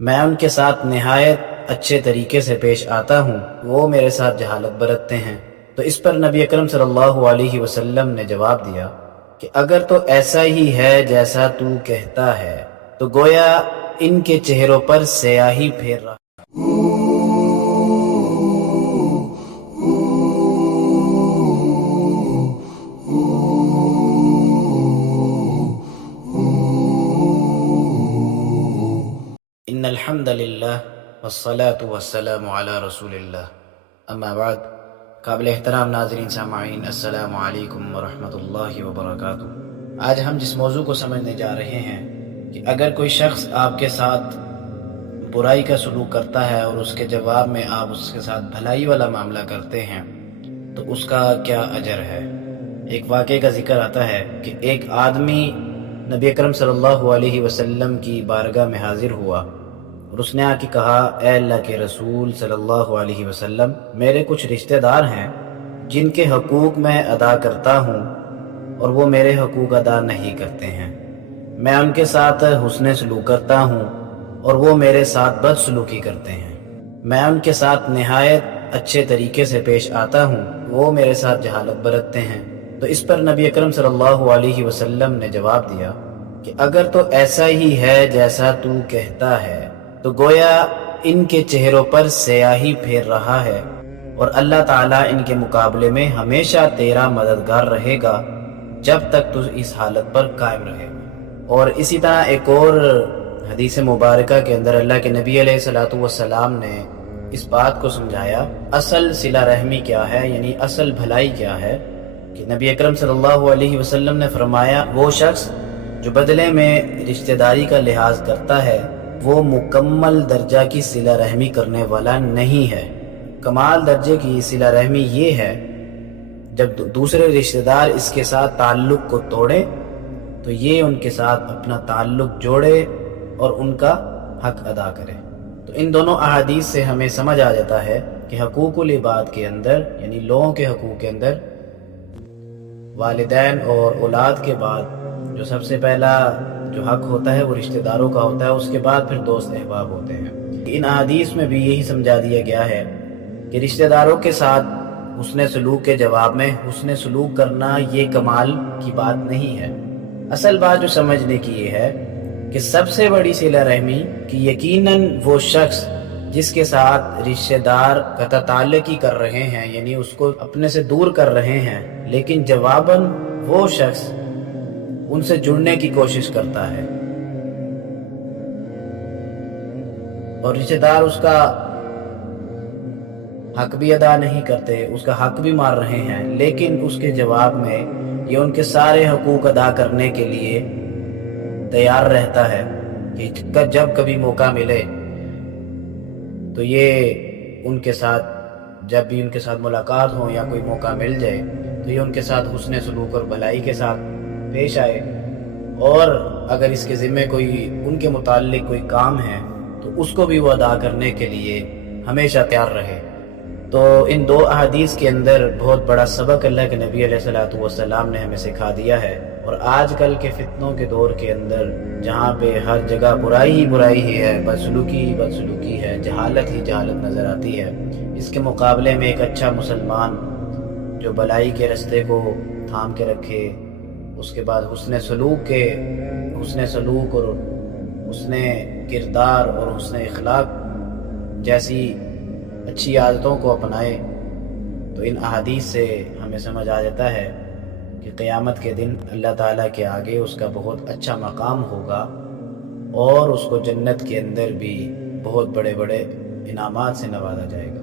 میں ان کے ساتھ نہایت اچھے طریقے سے پیش آتا ہوں، وہ میرے ساتھ جہالت برتتے ہیں۔ تو اس پر نبی اکرم صلی اللہ علیہ وسلم نے جواب دیا کہ اگر تو ایسا ہی ہے جیسا تو کہتا ہے تو گویا ان کے چہروں پر سیاہی پھیر رہا۔ ان الحمد للہ والصلاة والسلام علی رسول اللہ، اما بعد۔ قابل احترام ناظرین سامعین، السلام علیکم ورحمۃ اللہ وبرکاتہ۔ آج ہم جس موضوع کو سمجھنے جا رہے ہیں کہ اگر کوئی شخص آپ کے ساتھ برائی کا سلوک کرتا ہے اور اس کے جواب میں آپ اس کے ساتھ بھلائی والا معاملہ کرتے ہیں تو اس کا کیا اجر ہے۔ ایک واقعے کا ذکر آتا ہے کہ ایک آدمی نبی اکرم صلی اللہ علیہ وسلم کی بارگاہ میں حاضر ہوا اور اس نے آ کے کہا، اے اللہ کے رسول صلی اللہ علیہ وسلم، میرے کچھ رشتہ دار ہیں جن کے حقوق میں ادا کرتا ہوں اور وہ میرے حقوق ادا نہیں کرتے ہیں۔ میں ان کے ساتھ حسن سلوک کرتا ہوں اور وہ میرے ساتھ بد سلوکی کرتے ہیں۔ میں ان کے ساتھ نہایت اچھے طریقے سے پیش آتا ہوں، وہ میرے ساتھ جہالت برتتے ہیں۔ تو اس پر نبی اکرم صلی اللہ علیہ وسلم نے جواب دیا کہ اگر تو ایسا ہی ہے جیسا تو کہتا ہے تو گویا ان کے چہروں پر سیاہی پھیر رہا ہے، اور اللہ تعالیٰ ان کے مقابلے میں ہمیشہ تیرا مددگار رہے گا جب تک تو اس حالت پر قائم رہے گا۔ اور اسی طرح ایک اور حدیث مبارکہ کے اندر اللہ کے نبی علیہ الصلوۃ والسلام نے اس بات کو سمجھایا، اصل صلہ رحمی کیا ہے، یعنی اصل بھلائی کیا ہے، کہ نبی اکرم صلی اللہ علیہ وسلم نے فرمایا، وہ شخص جو بدلے میں رشتہ داری کا لحاظ کرتا ہے وہ مکمل درجہ کی صلہ رحمی کرنے والا نہیں ہے۔ کمال درجے کی صلہ رحمی یہ ہے جب دوسرے رشتہ دار اس کے ساتھ تعلق کو توڑے تو یہ ان کے ساتھ اپنا تعلق جوڑے اور ان کا حق ادا کرے۔ تو ان دونوں احادیث سے ہمیں سمجھ آ جاتا ہے کہ حقوق العباد کے اندر، یعنی لوگوں کے حقوق کے اندر، والدین اور اولاد کے بعد جو سب سے پہلا جو حق ہوتا ہے وہ رشتہ داروں کا ہوتا ہے، اس کے بعد پھر دوست احباب ہوتے ہیں۔ ان احادیث میں بھی یہی سمجھا دیا گیا ہے کہ رشتہ داروں کے ساتھ حسن سلوک کے جواب میں حسن سلوک کرنا یہ کمال کی بات نہیں ہے۔ اصل بات جو سمجھنے کی یہ ہے کہ سب سے بڑی صلہ رحمی کہ یقیناً وہ شخص جس کے ساتھ رشتہ دار قطع تعلقی کر رہے ہیں، یعنی اس کو اپنے سے دور کر رہے ہیں، لیکن جواباً وہ شخص ان سے جڑنے کی کوشش کرتا ہے اور رشتہ دار اس کا حق بھی ادا نہیں کرتے، اس کا حق بھی مار رہے ہیں، لیکن اس کے جواب میں یہ ان کے سارے حقوق ادا کرنے کے لیے تیار رہتا ہے کہ جب کبھی موقع ملے تو یہ ان کے ساتھ، جب بھی ان کے ساتھ ملاقات ہو یا کوئی موقع مل جائے تو یہ ان کے ساتھ حسن سلوک اور بھلائی کے ساتھ پیش آئے، اور اگر اس کے ذمے کوئی ان کے متعلق کوئی کام ہے تو اس کو بھی وہ ادا کرنے کے لیے ہمیشہ تیار رہے۔ تو ان دو احادیث کے اندر بہت بڑا سبق اللہ کے نبی علیہ الصلوۃ والسلام نے ہمیں سکھا دیا ہے۔ اور آج کل کے فتنوں کے دور کے اندر جہاں پہ ہر جگہ برائی ہی برائی ہی ہے، بدسلوکی ہی بدسلوکی ہے، جہالت ہی جہالت نظر آتی ہے، اس کے مقابلے میں ایک اچھا مسلمان جو بھلائی کے رستے کو تھام کے رکھے، اس کے بعد حسن سلوک اور حسن کردار اور حسن اخلاق جیسی اچھی عادتوں کو اپنائے، تو ان احادیث سے ہمیں سمجھ آ جاتا ہے کہ قیامت کے دن اللہ تعالیٰ کے آگے اس کا بہت اچھا مقام ہوگا اور اس کو جنت کے اندر بھی بہت بڑے بڑے انعامات سے نوازا جائے گا۔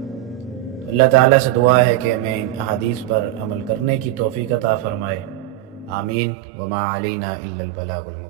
تو اللہ تعالیٰ سے دعا ہے کہ ہمیں ان احادیث پر عمل کرنے کی توفیق عطا فرمائے۔ آمین۔ وما علینا الا البلاغ المبین۔